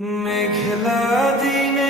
মেঘলা দিনে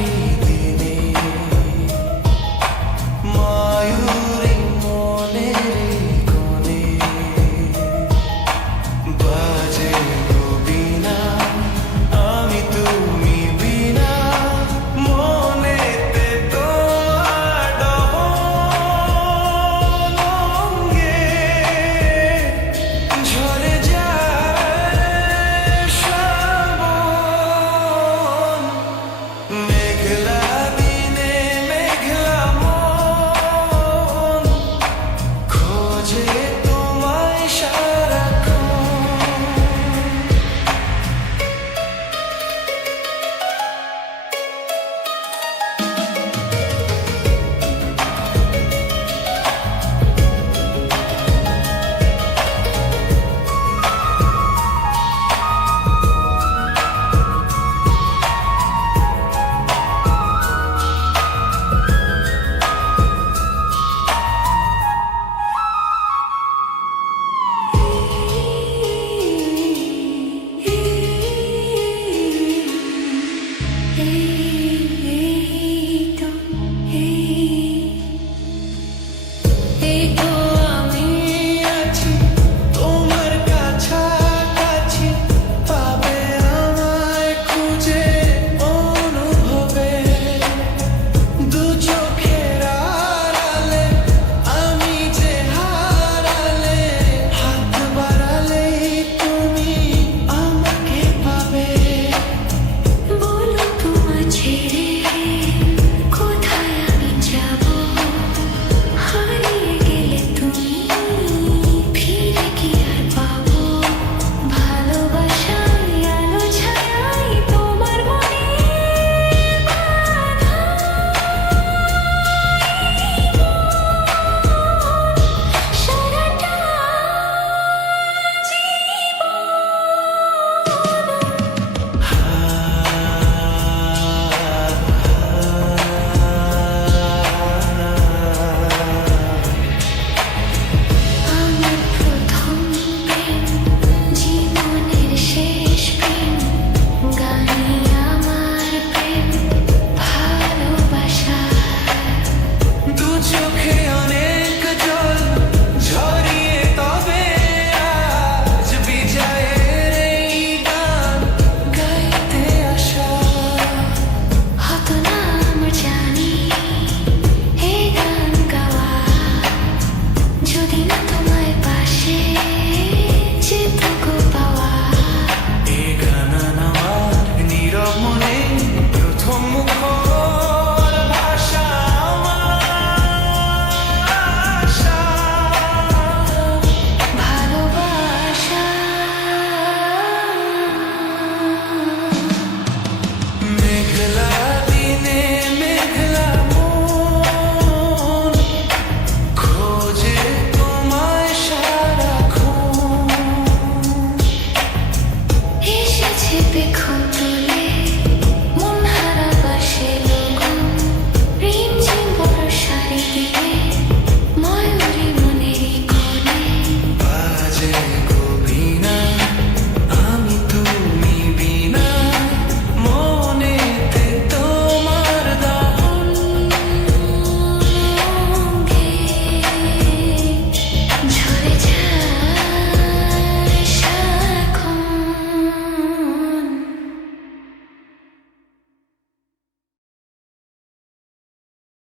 Keep it.